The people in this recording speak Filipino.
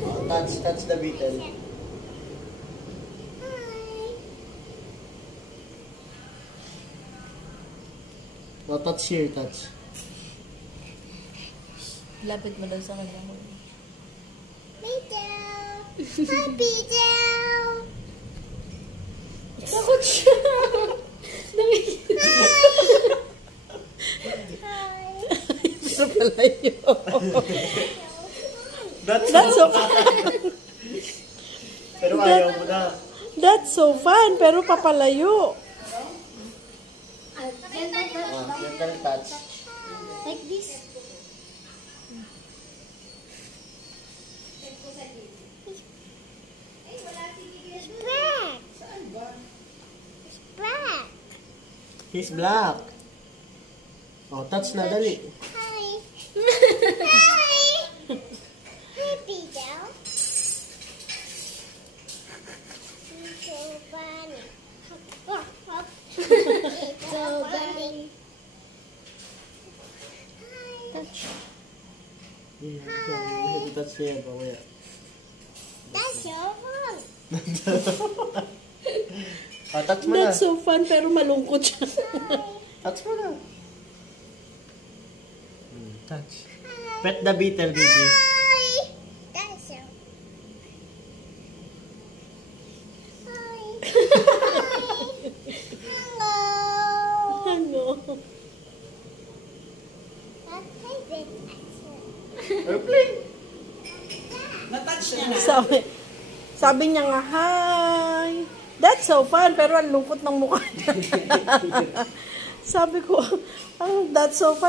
Oh, touch the beetle. Oh, touch here, touch. Lapit mo lang sa kanya. Beetle! Hi, Beetle! Takot siya! Sa palayo. That's so fun. Pero ayaw mo na. That's so fun, pero papalayo. Gentle touch. Like this. He's black. Oh, touch na, dali. Hi. Hi. Hi, Beetle. It's so funny. Hop, hop. It's so funny. Hi. Touch. Hi. Touch niya, mamaya. That's so fun. Oh, touch mo na. That's so fun, pero malungkot siya. Touch mo na. Touch. Pet the beetle, baby. Hi. That's so. Hi. Hello. Ano? That's my big Airplane. Sabi niya nga, hi. That's so fun, pero ang lungkot ng mukha niya. Sabi ko, that's so fun.